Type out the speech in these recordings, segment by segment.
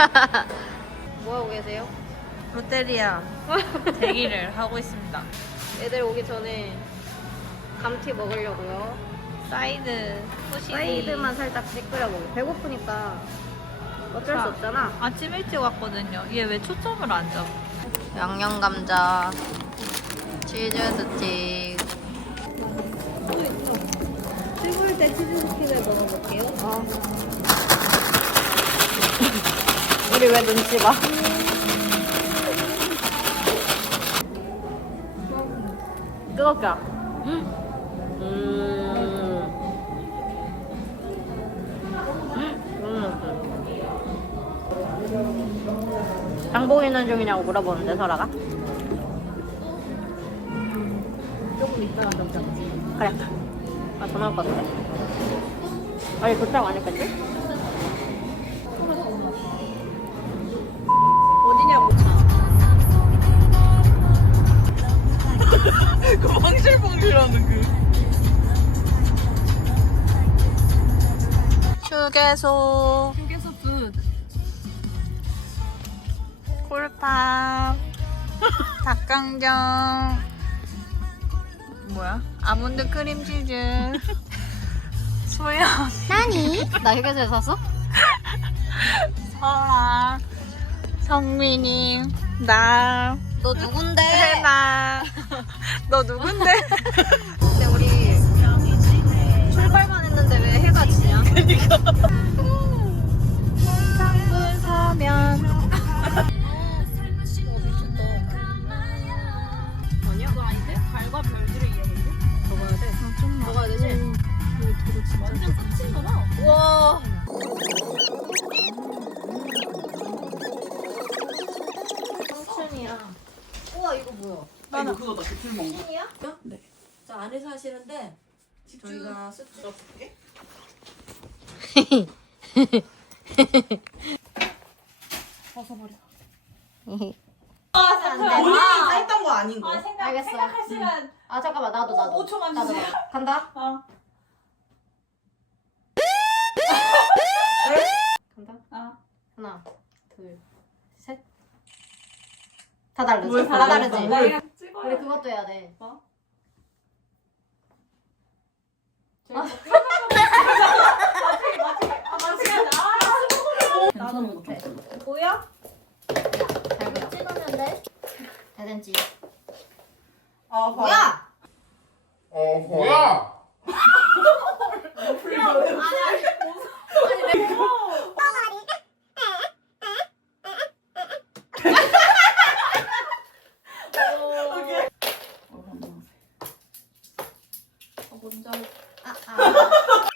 뭐 하고 계세요? 롯데리아 대기를 하고 있습니다. 애들 오기 전에 감튀 먹으려고요. 사이드 후식이 사이드만 살짝 찌끄려 먹어. 배고프니까 어쩔 수 아. 없잖아. 아침 일찍 왔거든요. 얘 왜 초점을 안 잡아? 양념 감자, 치즈 스틱. 찍을 때 치즈 스틱을 먹어볼게요. 아. 우리 왜 눈치 봐? 뜨겁다. 음. 음. 장보기는 중이냐고 물어보는데 설아가? 조금 좀 잡지. 그래. 아, 더 나올 것 같아. 아니, 도착 안 했겠지? 휴게소. 휴게소 푸드. 콜팝. 닭강정. 뭐야? 아몬드 크림치즈. 소연. 나니? 나 휴게소에 샀어? 설아. 성민이. 나. 너 누군데? 해나. 너 누군데? 지냐? 상분 서면. 아니야? 그거 아닌데? 달과 별들의 이야기인데? 더 가야 돼. 더 가야 되지? 완전 끝인 거봐. 우와. 삼촌이야. 우와 이거 뭐야? 나 이거 그거다. 그 먹는 거. 삼촌이야? 네. 저 안에서 하시는데 저희가 줄게. 벗어버려. 본인이 했던 거 아닌 거. 알겠어. 생각할 시간 아 잠깐만 나도 나도. 오, 5초만 나도 주세요. 나도. 간다. 어. 간다. 어. 하나, 둘, 셋. 다 다르지? 뭘 다. 다르지? 뭘. 우리. 그것도 해야 돼. 아. 맞추게 맞추게 아 맞추게 아 나도 못해. 보여? 잘 보여. 찍으면 돼. 대댄지. 아, 뭐야? 어 뭐야? 아, 아.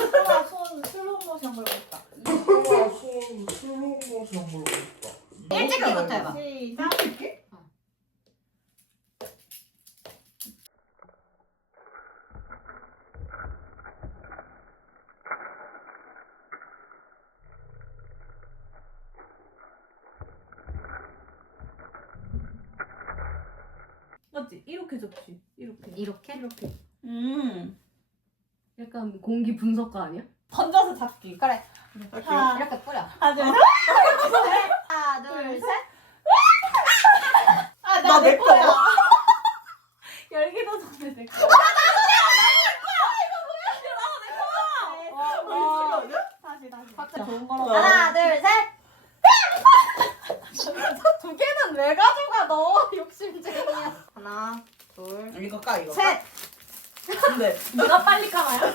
우와 손 슬로우 모션 걸고 있다 우와 손 슬로우 모션 걸고 있다. 일찍기부터 해봐. 시작 맞지? 이렇게 접시 이렇게 이렇게? 이렇게 음. 약간 공기 분석가 아니야? 던져서 잡기 그래. 이렇게 뿌려. 하나 둘 하나, 둘, 셋. 아, 나나내 거. 거야. 열기도 전에 내 거. 어. 다시 다시. 박자 좋은 하나, 둘, 셋. 두 개는 왜 가져가 너 욕심쟁이야. 하나, 둘, 이거 까 이거. 셋. 근데 누가 빨리 까나요?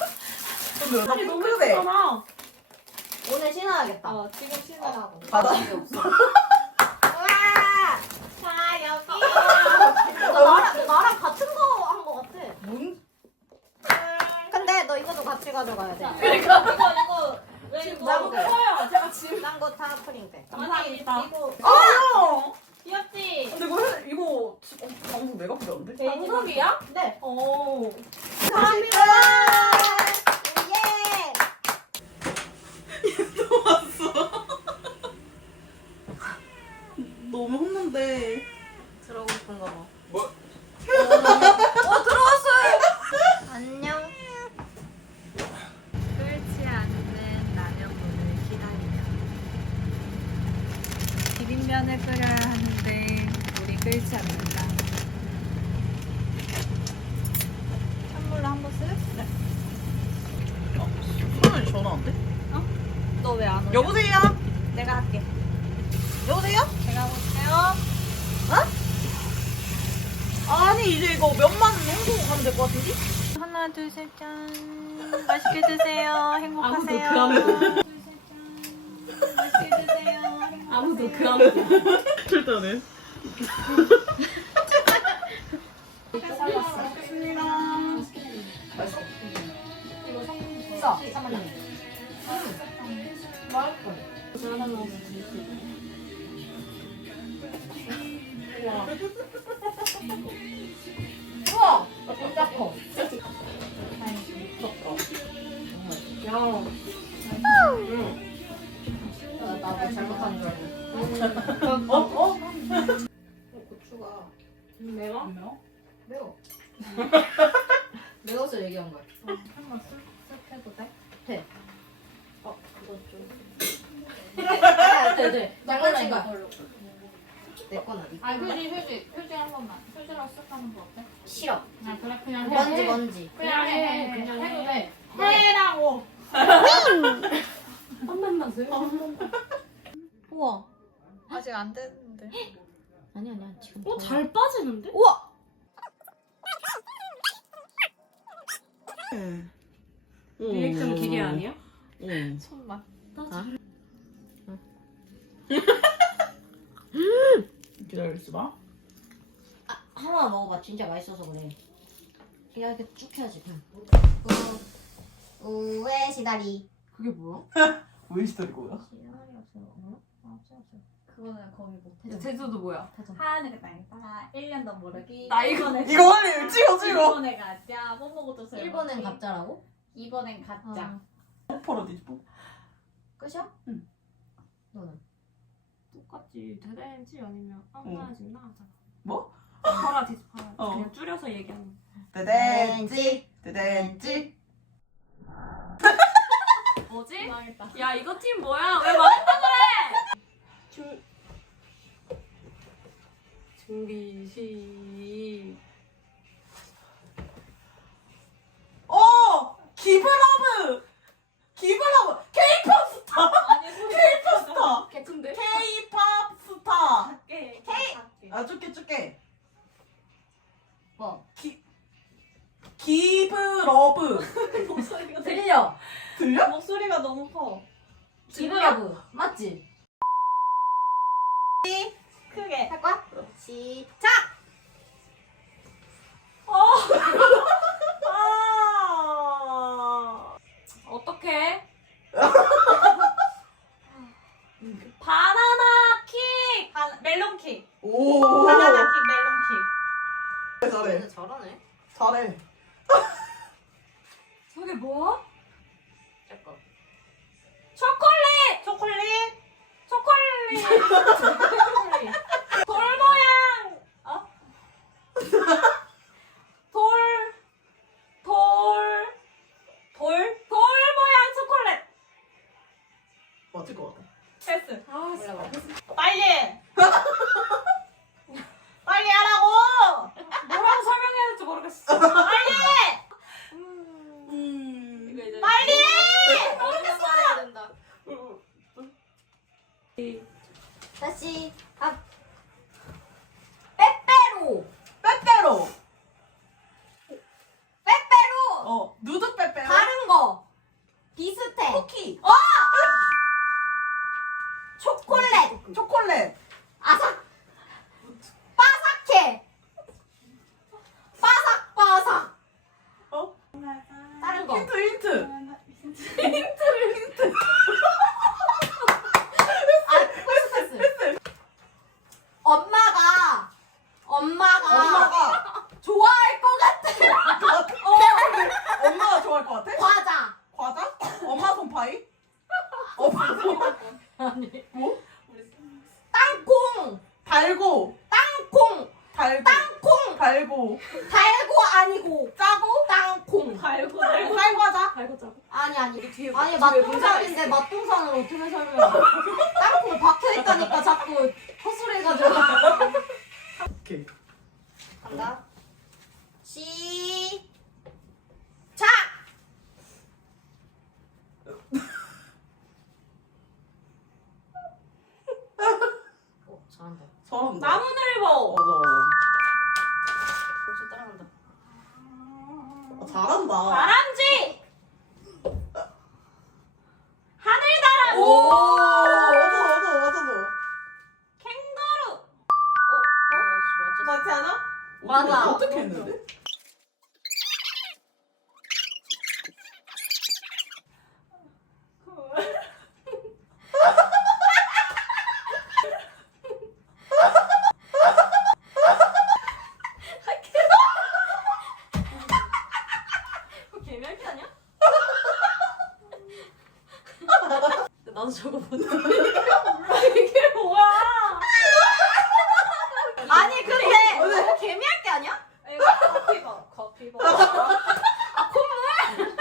근데 나 너무. 예쁘잖아. 오늘 신어야겠다. 어 지금 신으라고. 바다. 우와! 자 여기. 너 나랑, 너 나랑 같은 거 한 거 같아. 뭔? 근데 너 이것도 같이 가져가야 돼. 그러니까 이거 이거 왜 지금 이거 나보고. 커요? 제가 지금 딴거다 프린트. 감사합니다. 이거 아! 귀엽지? 근데 이거 해, 이거 어, 방송 내가 필요한데? 방석이 야? 네. 오. 감사합니다. 예. 너무 혼난데. 들어오고 싶은 거 뭐? 뭐? 어 들어왔어요. 안녕. 끓지 않는 라면물을 기다리며 비빔면을 끓여야 하는데 물이 끓지 않는다. 찬물로 한 번 쓱. 손을 전화한대? 너 왜 안 오냐? 여보세요? 내가 할게. 여보세요? 제가 볼게요. 아니 이제 이거 면만 옮기고 가면 될 것 같은데? 하나 둘 셋 짠. 맛있게 드세요. 행복하세요. 아무도 그 아무도. 둘, 셋, 짠. 맛있게 드세요. 아무도 그 아무도. 일단은 써. 잠깐만. 우와! 진짜 커. 야. 나뭐 잘못한 줄 알고. 어? 어? 고추가 매워? 매워. 매워서 얘기한 거야. 한번 쓱 해도 돼? 돼. 어, 그거 좀. 장난친 거야. 내 거나 네아 휴지 휴지 휴지 한 번만 휴지로 쓱 하는 거 어때? 싫어. 아 그래 그냥 해 먼지, 해. 먼지. 그냥 해 그냥 해도 해. 돼 해라고 한 번만 더 우와. 아직 안 됐는데. 아니, 아니야. 지금. 어 잘 빠지는데? 우와. 리액션 기계 아니야? 응. 손맛. 기다려 있어봐. 하나 먹어봐. 진짜 맛있어서 그래. 그냥 이렇게 쭉 해야지. 그냥. 우, 우에 시다리. 그게 뭐야? 왜 시달이 거야? 시다리 없어. 어? 없어, 없어. 그거는 거기 못. 대전. 제주도 뭐야? 하늘에 땅에다가 1년 더 모르기 나 이거- 이거 빨리 찍어 찍어. 일본에 가자 뭐 먹어도 소용 일본엔 없지. 가짜라고? 이번엔 가자 아, 퍼러 뒤집어. 끝이야? 응. 너는? 똑같지 대대인지 아니면 응. 아무나 지나 하잖아 뭐? 파라 디스 파라디스 어. 그냥 줄여서 얘기하는 거 대댄지 대댄지. 뭐지? 망했다 야 이거 팀 뭐야? 왜 망했다 그래? 준 준비 시어 기브러브 기브러브 K-pop 스타 아니 K-pop 스타 근데 K-pop 스타. K 아 줄게 줄게. 뭐? 기브 러브 목소리가 들려! 들려? 목소리가 너무 커 기브러브. 맞지? 크게 할 거야? 시작! 바나나 킥! 바, 멜론 킥 오. 바나나 킥 멜론 킥 잘해 잘하네. 잘해. 저게 뭐야? 힌트 힌트. 아, 패스, 패스. 엄마가, 엄마가, 엄마가 좋아할 것 같아. 엄마가 좋아할 것 같아? 과자. 과자? 엄마 손파이? 엄마 손 아니. 뭐? 땅콩. 달고 땅콩. 달고. 땅콩 달고. 달고 아니고 짜고. 땅콩 달고 달고 짜고. 아니 아니. 뒤에 아니 뒤에 문제가 맛동산인데 맛동산을 어떻게 설명해? 땅콩 박혀있다니까 자꾸 헛소리해가지고. 오케이. 간다. 시작! 어 잘한다. 잘한다. 맞아. 어떻게 했는데? 개멸기 아니야? 나도 저거 못 이게 뭐야? 아니 근데 너무 개미할 게 아니야? 이거 커피버. 커피버. 아 콧물.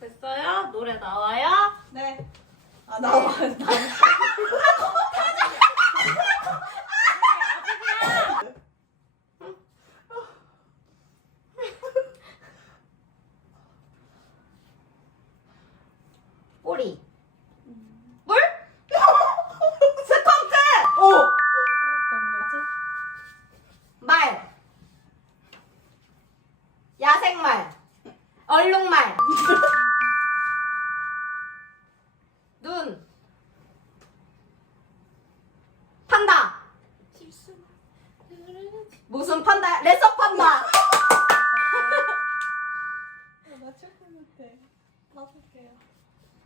됐어요? 노래 나와요? 네. 아 나와. 꼬리. 물? 스컹크 오. 어떤 거지? 말. 야생말. 얼룩말. 눈. 판다. 무슨 판다? 레서 판다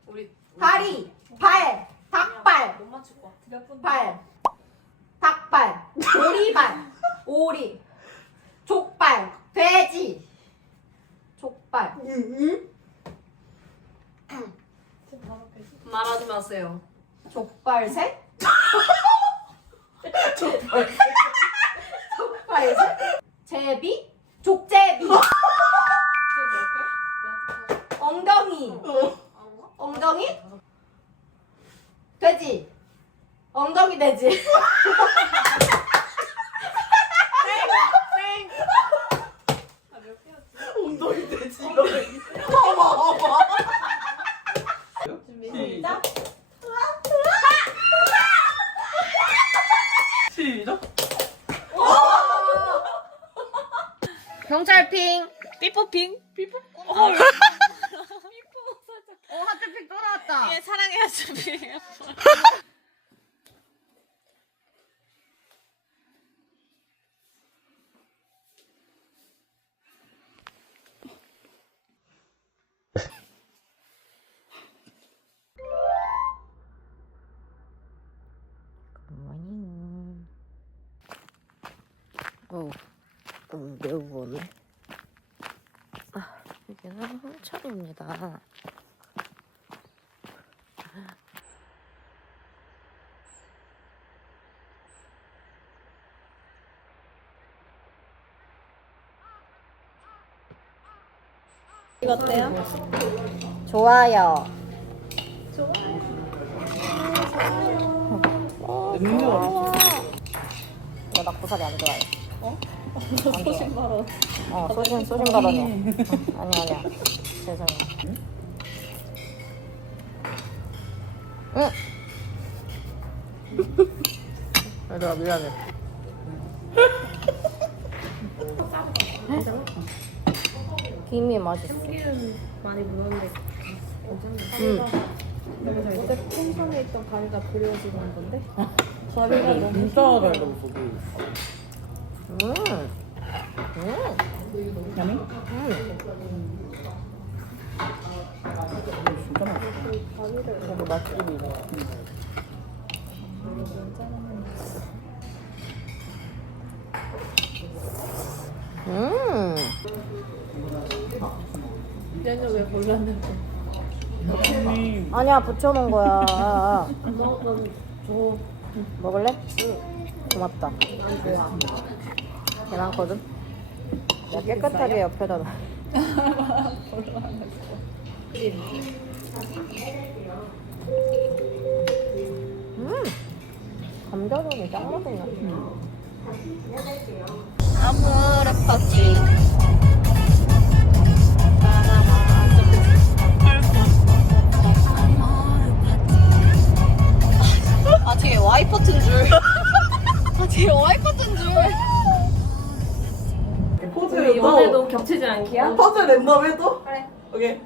우리 다리 발 닭발. 못 맞출 것 같아. 몇 분? 발 닭발 오리발 오리 족발 돼지 족발. 말하지 마세요. 족발새? 족발새. 족발새? 제비? 족제비. 엉덩이 엉덩이? 돼지? 엉덩이 돼지 엉덩이 돼지 이러면 봐봐 봐봐. 시작. 시작. 경찰핑 삐뽀핑. 어 하트핑 또 나왔다 얘 사랑해야지 삐. 어, 음, 매우 무겁네. 아, 여기는 홍천입니다. 좋아요 능력. 나 낙부살이 안 좋아해. 어? 소신 발언. 어, 소신, 소신 발언이야. 어, 아니, 아니야. 죄송해. 응. 얘들아, 미안해. 김이 맛있어. 많이 묻었는데 응. 어제 풍선에 있던 가위가 그려지는 건데 진짜 잘 먹었어. 음. 음. 야미? 음. 진짜 맛있어. 여기 맛집이네. 음. 면을 왜 골랐는데 아니야, 붙여놓은 거야. 먹을래? 고맙다. 괜찮거든? 야, 깨끗하게 옆에다 놔. 음! 감자전이 짱 맛있네. 아무래 파 아, 되게 와이퍼트인 줄. 포즈 우리 이번에도 겹치지 않기야? 퍼즐 랜덤 해도? 그래. 오케이.